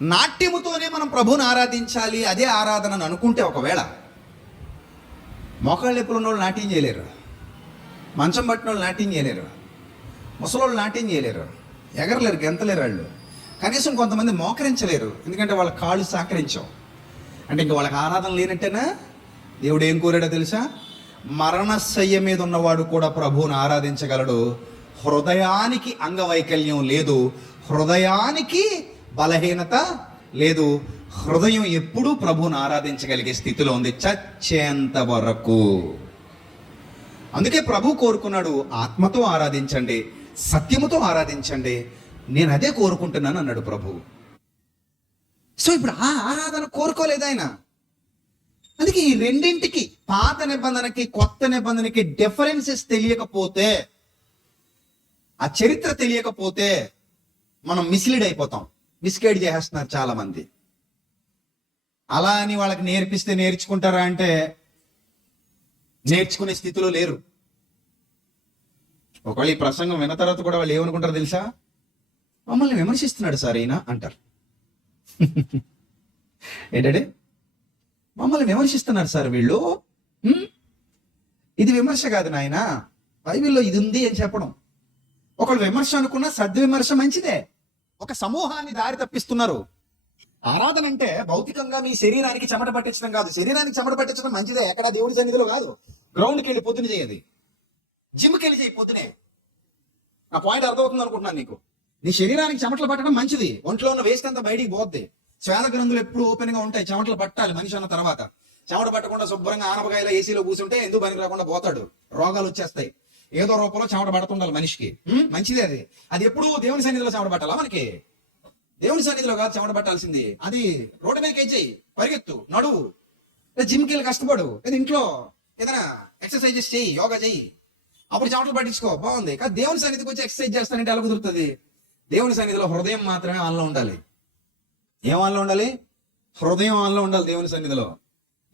నాట్యముతోనే మనం ప్రభువుని ఆరాధించాలి, అదే ఆరాధనను అనుకుంటే ఒకవేళ మోకాళ్ళు ఎప్పులు ఉన్నోళ్ళు నాట్యం చేయలేరు, మంచం పట్టిన వాళ్ళు నాట్యం చేయలేరు, ముసలోళ్ళు నాట్యం చేయలేరు, ఎగరలేరు, గెంతలేరు, వాళ్ళు కనీసం కొంతమంది మోకరించలేరు, ఎందుకంటే వాళ్ళ కాళ్ళు సహకరించవు. అంటే ఇంకా వాళ్ళకి ఆరాధన లేనట్టేనా? దేవుడు ఏం కోరాడో తెలుసా? మరణశయ్య మీద ఉన్నవాడు కూడా ప్రభువుని ఆరాధించగలడు. హృదయానికి అంగవైకల్యం లేదు, హృదయానికి బలహీనత లేదు, హృదయం ఎప్పుడూ ప్రభువుని ఆరాధించగలిగే స్థితిలో ఉంది చచ్చేంత వరకు. అందుకే ప్రభు కోరుకున్నాడు, ఆత్మతో ఆరాధించండి, సత్యముతో ఆరాధించండి, నేను అదే కోరుకుంటున్నాను అన్నాడు ప్రభు. సో ఇప్పుడు ఆ ఆరాధన కోరుకోలేదు ఆయన. అందుకే ఈ రెండింటికి, పాత నిబంధనకి కొత్త నిబంధనకి డిఫరెన్సెస్ తెలియకపోతే, ఆ చరిత్ర తెలియకపోతే మనం మిస్లీడ్ అయిపోతాం. మిస్గైడ్ చేసేస్తున్నారు చాలా మంది. అలా అని వాళ్ళకి నేర్పిస్తే నేర్చుకుంటారా అంటే నేర్చుకునే స్థితిలో లేరు. ఒకవేళ ఈ ప్రసంగం విన్న తర్వాత కూడా వాళ్ళు ఏమనుకుంటారో తెలుసా? మమ్మల్ని విమర్శిస్తున్నాడు సార్ ఈయన అంటారు. ఏంటంటే మమ్మల్ని విమర్శిస్తున్నారు సార్ వీళ్ళు. ఇది విమర్శ కాదు నాయన, బైబిల్లో ఇది ఉంది అని చెప్పడం. ఒకళ్ళు విమర్శ అనుకున్నా సద్విమర్శ మంచిదే. ఒక సమూహాన్ని దారి తప్పిస్తున్నారు. ఆరాధన అంటే భౌతికంగా మీ శరీరానికి చెమట పట్టించడం కాదు. శరీరానికి చెమట పట్టించడం మంచిదే, ఎక్కడ దేవుడి సన్నిధిలో కాదు. గ్రౌండ్కి వెళ్ళి పొద్దున చేయది, జిమ్కి వెళ్ళి చేయి పొద్దునే. నా పాయింట్ అర్థమవుతుంది అనుకుంటున్నాను నీకు. నీ శరీరానికి చెమటలు పట్టడం మంచిది, ఒంట్లో ఉన్న వేస్ట్ అంతా బయటికి పోద్ది. శ్వేత గ్రంథులు ఎప్పుడు ఓపెన్ గా ఉంటాయి. చెమటలు పట్టాలి మనిషి అన్న తర్వాత. చెమట పట్టకుండా శుభ్రంగా ఆనపకాయలో ఏసీలో కూర్చుంటే ఎందుకు పనికి రాకుండా పోతాడు, రోగాలు వచ్చేస్తాయి. ఏదో రూపంలో చెమట పడుతుండాలి మనిషికి, మంచిదే అది. అది ఎప్పుడు దేవుని సన్నిధిలో చెమట పట్టాలా? మనకి దేవుని సన్నిధిలో కాదు చెమట పట్టాల్సింది. అది రోడ్డు మీద ఎక్కేయి, పరిగెత్తు, నడువు, జిమ్కి వెళ్ళి కష్టపడు, లేదా ఇంట్లో ఏదైనా ఎక్సర్సైజెస్ చెయ్యి, యోగా చెయ్యి, అప్పుడు చెమటలు పట్టించుకో, బాగుంది. కానీ దేవుని సన్నిధికి వచ్చి ఎక్సర్సైజ్ చేస్తానంటే ఎలా కుదురుతుంది? దేవుని సన్నిధిలో హృదయం మాత్రమే ఆన్లో ఉండాలి. ఏం ఆన్లో ఉండాలి? హృదయం ఆన్లో ఉండాలి. దేవుని సన్నిధిలో,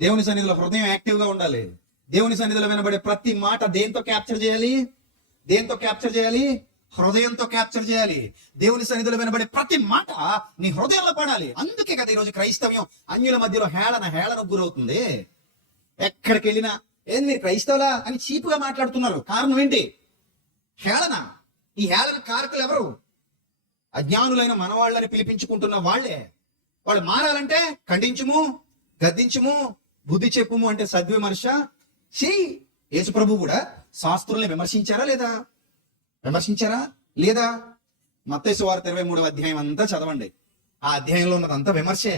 దేవుని సన్నిధిలో హృదయం యాక్టివ్ గా ఉండాలి. దేవుని సన్నిధిలో వినబడే ప్రతి మాట దేంతో క్యాప్చర్ చేయాలి? దేంతో క్యాప్చర్ చేయాలి? హృదయంతో క్యాప్చర్ చేయాలి. దేవుని సన్నిధిలో వినబడే ప్రతి మాట నీ హృదయంలో పడాలి. అందుకే కదా ఈరోజు క్రైస్తవ్యం అన్యుల మధ్యలో హేళన గురవుతుంది. ఎక్కడికి వెళ్ళినా ఏం మీరు క్రైస్తవులా అని చీపుగా మాట్లాడుతున్నారు. కారణం ఏంటి? హేళన. ఈ హేళన కారకులు ఎవరు? అజ్ఞానులైన మనవాళ్ళని పిలిపించుకుంటున్న వాళ్ళే. వాళ్ళు మారాలంటే ఖండించుము, గద్దించుము, బుద్ధి చెప్పుము అంటే సద్విమర్శ చెయ్యి. యేసు ప్రభు కూడా శాస్త్రుల్ని విమర్శించారా లేదా? విమర్శించారా లేదా? మత్తయి సువార్త 23వ అధ్యాయం అంతా చదవండి. ఆ అధ్యాయంలో ఉన్నదంతా విమర్శే.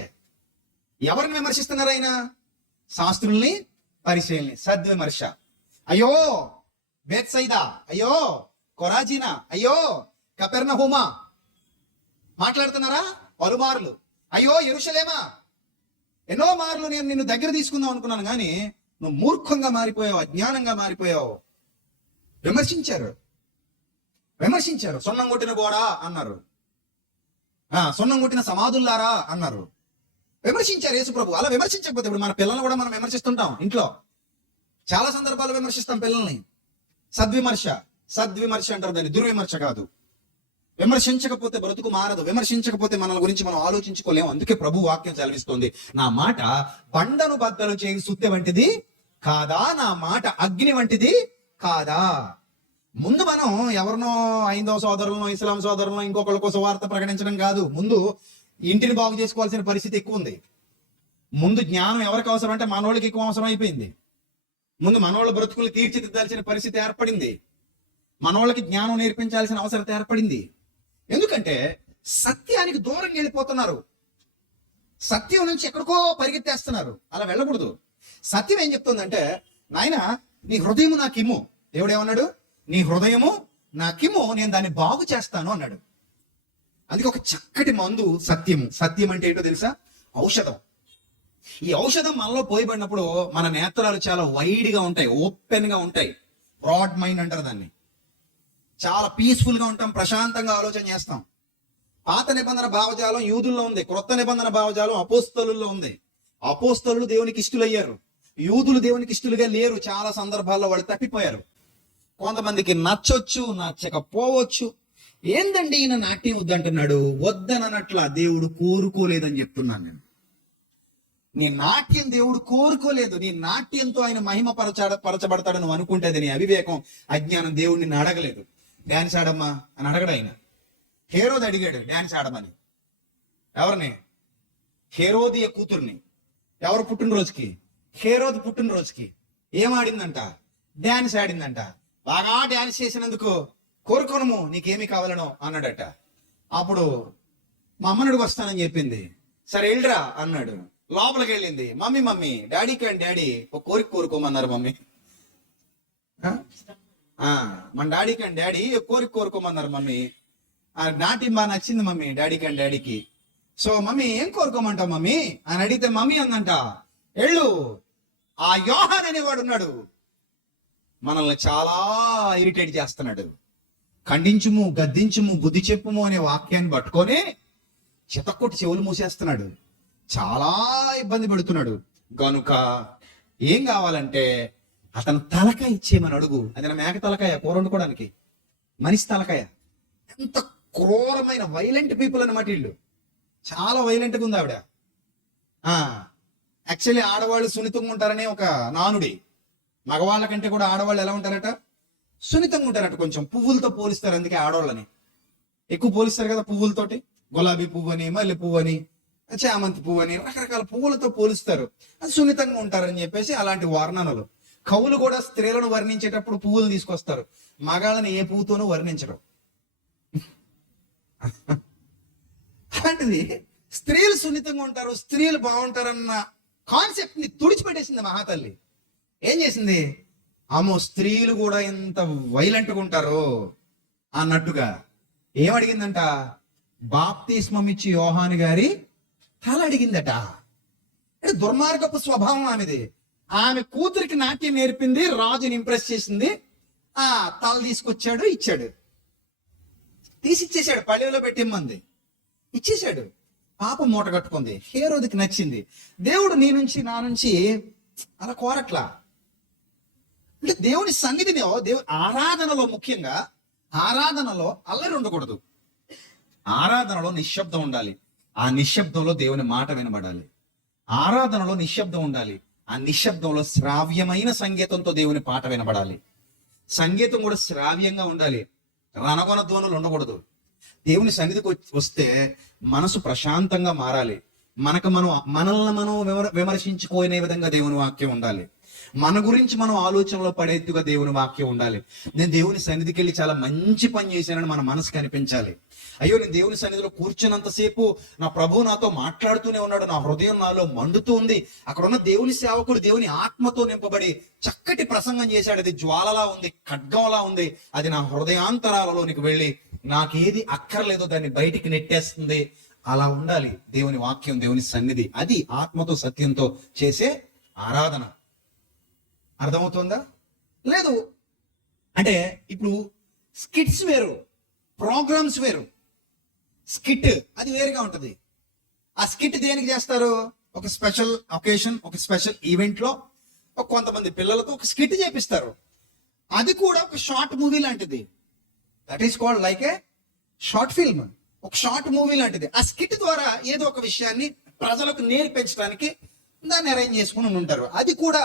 ఎవరిని విమర్శిస్తున్నారు ఆయన? శాస్త్రుల్ని, పరిచయుల్ని. సద్విమర్శ. అయ్యో బేత్సైదా, అయ్యో కొరాజీనా, అయ్యో కపెర్నహూమా మాట్లాడుతున్నారా? పలుమార్లు. అయ్యో యెరూషలేమా, ఎన్నో మార్లు నేను నిన్ను దగ్గర తీసుకుందాం అనుకున్నాను, కానీ నువ్వు మూర్ఖంగా మారిపోయావు, అజ్ఞానంగా మారిపోయావు. విమర్శించారు. సున్నం కొట్టిన గోడ అన్నారు, సున్నం కొట్టిన సమాధుల్లారా అన్నారు. విమర్శించారు యేసు ప్రభు. అలా విమర్శించకపోతే ఇప్పుడు మన పిల్లల్ని కూడా మనం విమర్శిస్తుంటాం. ఇంట్లో చాలా సందర్భాలు విమర్శిస్తాం పిల్లల్ని. సద్విమర్శ అంటారు దాన్ని, దుర్విమర్శ కాదు. విమర్శించకపోతే బ్రతుకు మారదు. విమర్శించకపోతే మన గురించి మనం ఆలోచించుకోలేము. అందుకే ప్రభు వాక్యం చదివిస్తుంది, నా మాట బండను బద్దలు చేయి సుత్తె వంటిది కాదా, నా మాట అగ్ని వంటిది కాదా. ముందు మనం ఎవరినో హైందవ సోదరులను, ఇస్లాం సోదరులను, ఇంకొకళ్ళ కోసం వార్త ప్రకటించడం కాదు. ముందు ఇంటిని బాగు చేసుకోవాల్సిన పరిస్థితి ఎక్కువ ఉంది. ముందు జ్ఞానం ఎవరికి అవసరం అంటే మనోళ్ళకి ఎక్కువ అవసరం అయిపోయింది. ముందు మనోళ్ళ బ్రతుకులు తీర్చిదిద్దాల్సిన పరిస్థితి ఏర్పడింది. మనోళ్ళకి జ్ఞానం నేర్పించాల్సిన అవసరం ఏర్పడింది. ఎందుకంటే సత్యానికి దూరంగా వెళ్ళిపోతున్నారు. సత్యం నుంచి ఎక్కడికో పరిగెత్తేస్తున్నారు. అలా వెళ్ళకూడదు. సత్యం ఏం చెప్తుందంటే, నాయన నీ హృదయము నాకిమ్ము. దేవుడు ఏమన్నాడు? నీ హృదయము నాకిమ్ము, నేను దాన్ని బాగు చేస్తాను అన్నాడు. అందుకే ఒక చక్కటి మందు సత్యము. సత్యం అంటే ఏంటో తెలుసా? ఔషధం. ఈ ఔషధం మనలో పోయబడినప్పుడు మన నేత్రాలు చాలా వైడ్ గా ఉంటాయి, ఓపెన్ గా ఉంటాయి. బ్రాడ్ మైండ్ అంటారు దాన్ని. చాలా పీస్ఫుల్ గా ఉంటాం, ప్రశాంతంగా ఆలోచన చేస్తాం. పాత నిబంధన భావజాలం యూదుల్లో ఉంది, క్రొత్త నిబంధన భావజాలం అపోస్తలుల్లో ఉంది. అపోస్తలులు దేవునికి ఇష్టలయ్యారు, యూదులు దేవునికి ఇష్టలుగా లేరు. చాలా సందర్భాల్లో వాళ్ళు తప్పిపోయారు. కొంతమందికి నచ్చొచ్చు, నచ్చకపోవచ్చు. ఏందండి ఈయన నాట్యం వద్దంటున్నాడు? వద్దనట్లా, దేవుడు కోరుకోలేదని చెప్తున్నాను నేను. నీ నాట్యం దేవుడు కోరుకోలేదు. నీ నాట్యంతో ఆయన మహిమ పరచబడతాడు నువ్వు అనుకుంటే అది నీ అవివేకం, అజ్ఞానం. దేవుడు నిన్ను అడగలేదు డాన్స్ ఆడమ్మా అని అడగడు ఆయన. హేరోది అడిగాడు డాన్స్ ఆడమని. ఎవరిని? హేరోదియ కూతుర్ని. ఎవరు పుట్టినరోజుకి? హేరోది పుట్టినరోజుకి. ఏం ఆడిందంట? డాన్స్ ఆడిందంట. బాగా డాన్స్ చేసినందుకు కోరుకోనము, నీకేమి కావాలనో అన్నాడట. అప్పుడు మా అమ్మనుడికి వస్తానని చెప్పింది. సరే వెళ్ళరా అన్నాడు. లోపలికి వెళ్ళింది. మమ్మీ డాడీ కాని డాడీ ఒక కోరిక కోరుకోమన్నారు మమ్మీ. మన డాడీ కాని డాడీ ఒక కోరిక కోరుకోమన్నారు మమ్మీ. ఆ నాట్యం బాగా నచ్చింది మమ్మీ డాడీ కాని డాడీకి. సో మమ్మీ ఏం కోరుకోమంటావు మమ్మీ అని అడిగితే మమ్మీ అందంట, ఎళ్ళు ఆ యోహాన్ అనేవాడు ఉన్నాడు, మనల్ని చాలా ఇరిటేట్ చేస్తున్నాడు. ఖండించుము, గద్దించుము, బుద్ధి చెప్పుము అనే వాక్యాన్ని పట్టుకొని చితక్కొట్టి చెవులు మూసేస్తున్నాడు. చాలా ఇబ్బంది పెడుతున్నాడు. గనుక ఏం కావాలంటే అతను తలకాయ ఇచ్చేయమని అడుగు. అది నా మేక తలకాయ కూర వండుకోవడానికి, మనిషి తలకాయ. ఎంత క్రూరమైన వైలెంట్ పీపుల్ అన్నమాట వీళ్ళు. చాలా వైలెంట్గా ఉంది ఆవిడ. యాక్చువల్లీ ఆడవాళ్ళు సున్నితంగా ఉంటారనే ఒక నానుడి. మగవాళ్ళ కంటే కూడా ఆడవాళ్ళు ఎలా ఉంటారట? సున్నితంగా ఉంటారట. కొంచెం పువ్వులతో పోలిస్తారు, అందుకే ఆడవాళ్ళని ఎక్కువ పోలిస్తారు కదా పువ్వులతోటి. గులాబీ పువ్వు అని, మల్లె పువ్వు అని, చామంతి పువ్వు అని, రకరకాల పువ్వులతో పోలుస్తారు. అది సున్నితంగా ఉంటారని చెప్పేసి అలాంటి వర్ణనలు. కవులు కూడా స్త్రీలను వర్ణించేటప్పుడు పువ్వులు తీసుకొస్తారు, మగాళ్ళని ఏ పువ్వుతోనూ వర్ణించరు. అలాంటిది స్త్రీలు సున్నితంగా ఉంటారు, స్త్రీలు బాగుంటారన్న కాన్సెప్ట్ ని తుడిచిపెట్టేసింది మహాతల్లి. ఏం చేసింది? అమ్మో స్త్రీలు కూడా ఎంత వైలెంట్గా ఉంటారో అన్నట్టుగా ఏమడిగిందంట? బాప్తిస్మం ఇచ్చి యోహాను గారి తల అడిగిందట. అంటే దుర్మార్గపు స్వభావం ఆమెది. ఆమె కూతురికి నాట్యం నేర్పింది, రాజుని ఇంప్రెస్ చేసింది. తల తీసుకొచ్చాడు, ఇచ్చాడు, తీసిచ్చేసాడు. పళ్ళెలో పెట్టిమ్మంది, ఇచ్చేసాడు. పాప మూట కట్టుకుంది. హేరోదికి నచ్చింది. దేవుడు నీ నుంచి నా నుంచి అలా కోరట్లా. అంటే దేవుని సన్నిధిని, ఆరాధనలో ముఖ్యంగా ఆరాధనలో అల్లరి ఉండకూడదు. ఆరాధనలో నిశ్శబ్దం ఉండాలి. ఆ నిశ్శబ్దంలో దేవుని మాట వినబడాలి. ఆరాధనలో నిశ్శబ్దం ఉండాలి. ఆ నిశ్శబ్దంలో శ్రావ్యమైన సంగీతంతో దేవుని పాట వినబడాలి. సంగీతం కూడా శ్రావ్యంగా ఉండాలి. రణగొన ధ్వనులు ఉండకూడదు. దేవుని సన్నిధికి వస్తే మనసు ప్రశాంతంగా మారాలి. మనల్ని మనం విమర్శించుకోనే విధంగా దేవుని వాక్యం ఉండాలి. మన గురించి మనం ఆలోచనలో పడేట్టుగా దేవుని వాక్యం ఉండాలి. నేను దేవుని సన్నిధికి వెళ్ళి చాలా మంచి పని చేశానని మన మనసు కనిపించాలి. అయ్యో నేను దేవుని సన్నిధిలో కూర్చున్నంతసేపు నా ప్రభు నాతో మాట్లాడుతూనే ఉన్నాడు, నా హృదయం నాలో మండుతూ ఉంది. అక్కడ ఉన్న దేవుని సేవకుడు దేవుని ఆత్మతో నింపబడి చక్కటి ప్రసంగం చేశాడు. అది జ్వాలలా ఉంది, ఖడ్గంలా ఉంది. అది నా హృదయాంతరాలలోనికి వెళ్ళి నాకేది అక్కర్లేదో దాన్ని బయటికి నెట్టేస్తుంది. అలా ఉండాలి దేవుని వాక్యం, దేవుని సన్నిధి. అది ఆత్మతో సత్యంతో చేసే ఆరాధన. అర్థమవుతుందా? లేదు అంటే ఇప్పుడు స్కిట్స్ వేరు, ప్రోగ్రామ్స్ వేరు. స్కిట్ అది వేరుగా ఉంటది. ఆ స్కిట్ దేనికి చేస్తారు? ఒక స్పెషల్ ఒకేషన్, ఒక స్పెషల్ ఈవెంట్ లో కొంతమంది పిల్లలతో ఒక స్కిట్ చేపిస్తారు. అది కూడా ఒక షార్ట్ మూవీ లాంటిది. That is called like A short film. ఒక షార్ట్ మూవీ లాంటిది. ఆ స్కిట్ ద్వారా ఏదో ఒక విషయాన్ని ప్రజలకు నేర్పించడానికి దాన్ని అరేంజ్ చేసుకుని ఉంటారు. అది కూడా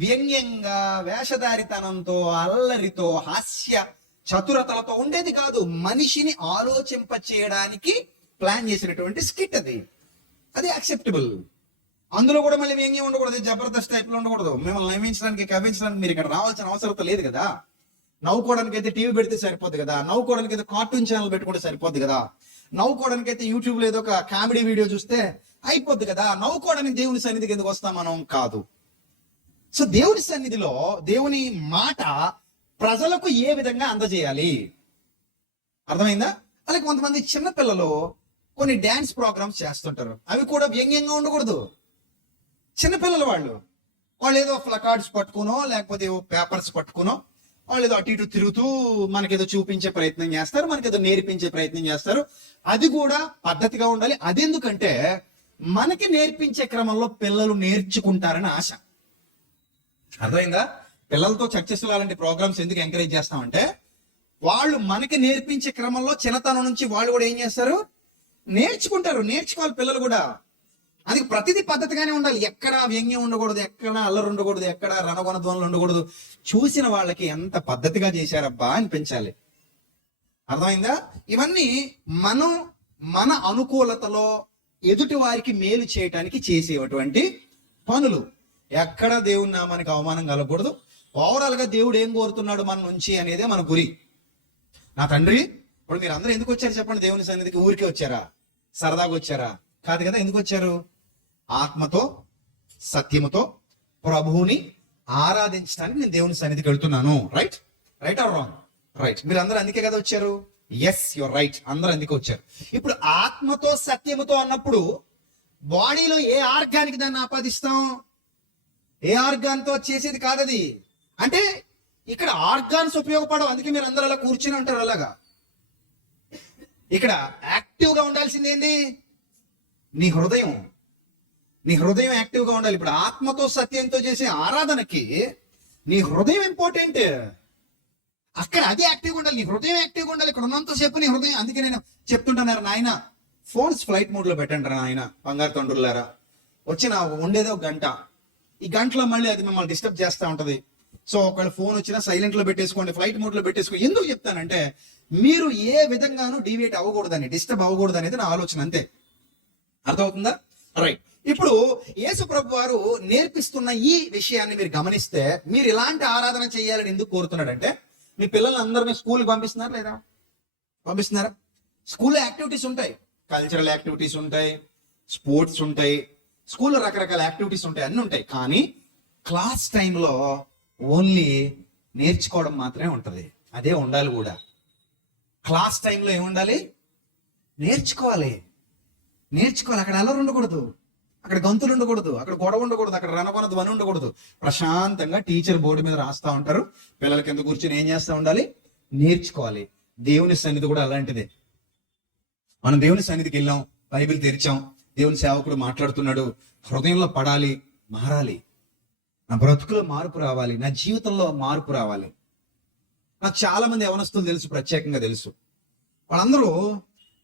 వ్యంగ్యంగా, వేషధారితనంతో, అల్లరితో, హాస్య చతురతలతో ఉండేది కాదు. మనిషిని ఆలోచింప చేయడానికి ప్లాన్ చేసినటువంటి స్కిట్ అది. అది యాక్సెప్టబుల్. అందులో కూడా మళ్ళీ వ్యంగ్యం ఉండకూడదు, జబర్దస్త్ టైప్ లో ఉండకూడదు. మిమ్మల్ని నవ్వించడానికి, కవ్వించడానికి మీరు ఇక్కడ రావాల్సిన అవసరం లేదు కదా. నవ్వుకోవడానికి అయితే టీవీ పెడితే సరిపోద్ది కదా. నవ్వుకోవడానికి అయితే కార్టూన్ ఛానల్ పెట్టుకుంటే సరిపోద్ది కదా. నవ్వుకోవడానికి అయితే యూట్యూబ్ లో ఏదో ఒక కామెడీ వీడియో చూస్తే అయిపోద్ది కదా. నవ్వుకోవడానికి దేవుని సన్నిధికి ఎందుకు వస్తాం మనం? కాదు. సో దేవుని సన్నిధిలో దేవుని మాట ప్రజలకు ఏ విధంగా అందజేయాలి, అర్థమైందా? అలాగే కొంతమంది చిన్నపిల్లలు కొన్ని డ్యాన్స్ ప్రోగ్రామ్స్ చేస్తుంటారు. అవి కూడా వ్యంగ్యంగా ఉండకూడదు. చిన్నపిల్లలు వాళ్ళు ఏదో ప్లకార్డ్స్ పట్టుకునో లేకపోతే ఏదో పేపర్స్ పట్టుకునో వాళ్ళు ఏదో అటు ఇటు తిరుగుతూ మనకేదో చూపించే ప్రయత్నం చేస్తారు, మనకేదో నేర్పించే ప్రయత్నం చేస్తారు. అది కూడా పద్ధతిగా ఉండాలి. అదెందుకంటే మనకి నేర్పించే క్రమంలో పిల్లలు నేర్చుకుంటారని ఆశ. అర్థమైందా? పిల్లలతో చర్చస్ అలాంటి ప్రోగ్రామ్స్ ఎందుకు ఎంకరేజ్ చేస్తామంటే వాళ్ళు మనకి నేర్పించే క్రమంలో చిన్నతనం నుంచి వాళ్ళు కూడా ఏం చేస్తారు, నేర్చుకోవాలి పిల్లలు కూడా. అది ప్రతిదీ పద్ధతిగానే ఉండాలి. ఎక్కడ వ్యంగ్యం ఉండకూడదు, ఎక్కడ అల్లరి ఉండకూడదు, ఎక్కడ రణగొన ధ్వనులు ఉండకూడదు. చూసిన వాళ్ళకి ఎంత పద్ధతిగా చేశారబ్బా అనిపించాలి. అర్థమైందా? ఇవన్నీ మన అనుకూలతలో ఎదుటి వారికి మేలు చేయటానికి చేసేటువంటి పనులు. ఎక్కడ దేవుని నామానికి అవమానం కలగకూడదు. ఓవరాల్ గా దేవుడు ఏం కోరుతున్నాడు మన నుంచి అనేదే మన గురి. నా తండ్రి, ఇప్పుడు మీరు అందరూ ఎందుకు వచ్చారు చెప్పండి? దేవుని సన్నిధికి ఊరికే వచ్చారా? సరదాగా వచ్చారా? కాదు కదా. ఎందుకు వచ్చారు? ఆత్మతో సత్యముతో ప్రభువుని ఆరాధించడానికి నేను దేవుని సన్నిధికి వెళ్తున్నాను. Right or wrong? రైట్. మీరు అందరూ అందుకే కదా వచ్చారు. Yes, your right. అందరూ అందుకే వచ్చారు. ఇప్పుడు ఆత్మతో సత్యముతో అన్నప్పుడు బాడీలో ఏ ఆర్గానికి దాన్ని ఆపాదిస్తాం? ఏ ఆర్గాన్ తో చేసేది కాదది. అంటే ఇక్కడ ఆర్గాన్స్ ఉపయోగపడవు. అందుకే మీరు అందరూ అలా కూర్చుని ఉంటారు. అలాగా ఇక్కడ యాక్టివ్ గా ఉండాల్సింది ఏంటి? నీ హృదయం యాక్టివ్ గా ఉండాలి. ఇప్పుడు ఆత్మతో సత్యంతో చేసే ఆరాధనకి నీ హృదయం ఇంపార్టెంట్. అక్కడ అది యాక్టివ్గా ఉండాలి. నీ హృదయం యాక్టివ్గా ఉండాలి. ఇక్కడ ఉన్నంతసేపు నీ హృదయం. అందుకే నేను చెప్తుంటున్నారు, నాయన ఫోన్స్ ఫ్లైట్ మోడ్ లో పెట్టండి రా నాయన, బంగారు తండ్రులారా. వచ్చిన ఉండేదే ఒక గంట. ఈ గంటలో మళ్ళీ అది మిమ్మల్ని డిస్టర్బ్ చేస్తూ ఉంటది. సో ఒకవేళ ఫోన్ వచ్చినా సైలెంట్ లో పెట్టేసుకోండి, ఫ్లైట్ మోడ్ లో పెట్టేసుకోండి. ఎందుకు చెప్తానంటే మీరు ఏ విధంగానూ డివియేట్ అవ్వకూడదని, డిస్టర్బ్ అవ్వకూడదు అనేది నా ఆలోచన. అంతే. అర్థమవుతుందా? రైట్. ఇప్పుడు యేసు ప్రభు వారు నేర్పిస్తున్న ఈ విషయాన్ని మీరు గమనిస్తే, మీరు ఇలాంటి ఆరాధన చేయాలని ఎందుకు కోరుతున్నాడంటే, మీ పిల్లల్ని అందరినీ స్కూల్కి పంపిస్తున్నారా లేదా? పంపిస్తున్నారా? స్కూల్లో యాక్టివిటీస్ ఉంటాయి, కల్చరల్ యాక్టివిటీస్ ఉంటాయి, స్పోర్ట్స్ ఉంటాయి, స్కూల్లో రకరకాల యాక్టివిటీస్ ఉంటాయి, అన్ని ఉంటాయి. కానీ క్లాస్ టైంలో ఓన్లీ నేర్చుకోవడం మాత్రమే ఉంటది. అదే ఉండాలి కూడా. క్లాస్ టైంలో ఏముండాలి? నేర్చుకోవాలి. అక్కడ అల్లరి ఉండకూడదు, అక్కడ గంతులు ఉండకూడదు, అక్కడ గొడవ ఉండకూడదు, అక్కడ రణవన ధ్వని ఉండకూడదు. ప్రశాంతంగా టీచర్ బోర్డు మీద రాస్తా ఉంటారు, పిల్లల కింద కూర్చొని ఏం చేస్తూ ఉండాలి? నేర్చుకోవాలి. దేవుని సన్నిధి కూడా అలాంటిదే. మనం దేవుని సన్నిధికి వెళ్ళాం, బైబిల్ తెరిచాం, దేవుని సేవకుడు మాట్లాడుతున్నాడు, హృదయంలో పడాలి, మారాలి. నా బ్రతుకులో మార్పు రావాలి, నా జీవితంలో మార్పు రావాలి. నాకు చాలా మంది యవనస్తులు తెలుసు, ప్రత్యేకంగా తెలుసు. వాళ్ళందరూ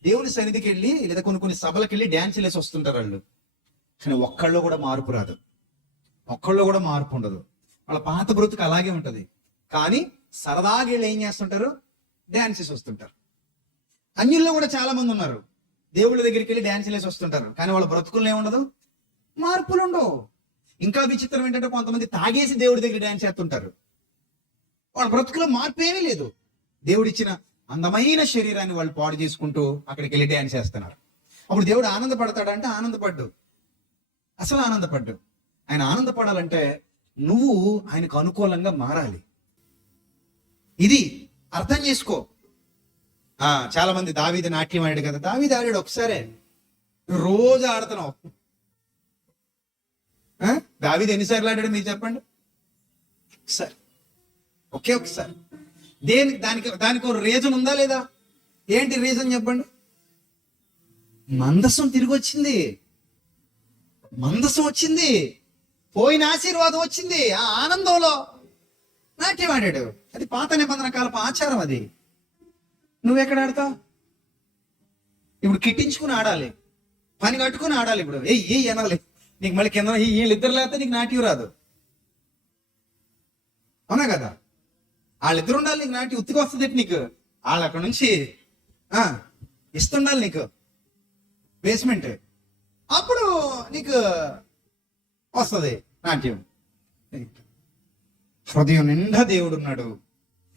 దేవుని సన్నిధికి వెళ్ళి లేదా కొన్ని సభలకు వెళ్ళి డ్యాన్స్ వేసి వస్తుంటారు వాళ్ళు. కానీ ఒక్కళ్ళు కూడా మార్పు రాదు, ఒక్కళ్ళు కూడా మార్పు ఉండదు. వాళ్ళ పాత బ్రతుకు అలాగే ఉంటది. కానీ సరదాగా వీళ్ళు ఏం చేస్తుంటారు? డ్యాన్స్ వేసి వస్తుంటారు. అన్యుల్లో కూడా చాలా మంది ఉన్నారు, దేవుళ్ళ దగ్గరికి వెళ్ళి డ్యాన్స్ వేసి వస్తుంటారు, కానీ వాళ్ళ బ్రతుకుల్లో ఏముండదు, మార్పులు ఉండవు. ఇంకా విచిత్రం ఏంటంటే కొంతమంది తాగేసి దేవుడి దగ్గర డ్యాన్స్ చేస్తుంటారు, వాళ్ళ బ్రతుకులో మార్పు ఏమీ లేదు. దేవుడిచ్చిన అందమైన శరీరాన్ని వాళ్ళు పాడు చేసుకుంటూ అక్కడికి వెళ్ళి డ్యాన్స్ చేస్తున్నారు. అప్పుడు దేవుడు ఆనందపడతాడంటే ఆనందపడ్డు, అసలు ఆనందపడ్డు. ఆయన ఆనందపడాలంటే నువ్వు ఆయనకు అనుకూలంగా మారాలి. ఇది అర్థం చేసుకో. చాలా మంది దావీదు నాట్యం ఆడాడు కదా, దావీదు ఆడాడు ఒకసారే, రోజు ఆడుతున్నావు. దావీదు ఎన్నిసార్లు ఆడాడు మీరు చెప్పండి? ఒకసారి, ఒకే ఒకసారి. దానికి ఒక రీజన్ ఉందా లేదా? ఏంటి రీజన్ చెప్పండి? మందసం తిరిగి వచ్చింది, మందసం వచ్చింది, పోయిన ఆశీర్వాదం వచ్చింది. ఆ ఆనందంలో నాట్యం ఆడాడు. అది పాత నిబంధన కాలపు ఆచారం. అది నువ్వెక్కడ ఆడతావు? ఇప్పుడు కిట్టించుకుని ఆడాలి, పని కట్టుకుని ఆడాలి. ఇప్పుడు ఏ అనాలి నీకు, మళ్ళీ కింద వీళ్ళిద్దరు లేకపోతే నీకు నాట్యం రాదు. అవునా కదా? వాళ్ళిద్దరు ఉండాలి, నీకు నాట్యం ఉత్తిగా వస్తుంది. నీకు వాళ్ళు అక్కడ నుంచి ఇస్తుండాలి నీకు బేస్మెంట్, అప్పుడు నీకు వస్తుంది నాట్యం. హృదయం నిండా దేవుడు ఉన్నాడు,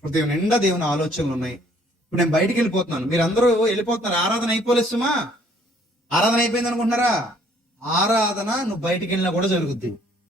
హృదయం నిండా దేవుని ఆలోచనలు ఉన్నాయి. ఇప్పుడు నేను బయటికి వెళ్ళిపోతున్నాను, మీరు అందరూ వెళ్ళిపోతున్నారు. ఆరాధన అయిపోలేదు సుమా, ఆరాధన అయిపోయింది అనుకుంటున్నారా? ఆరాధన నువ్వు బయటికి వెళ్ళినా కూడా జరుగుద్ది.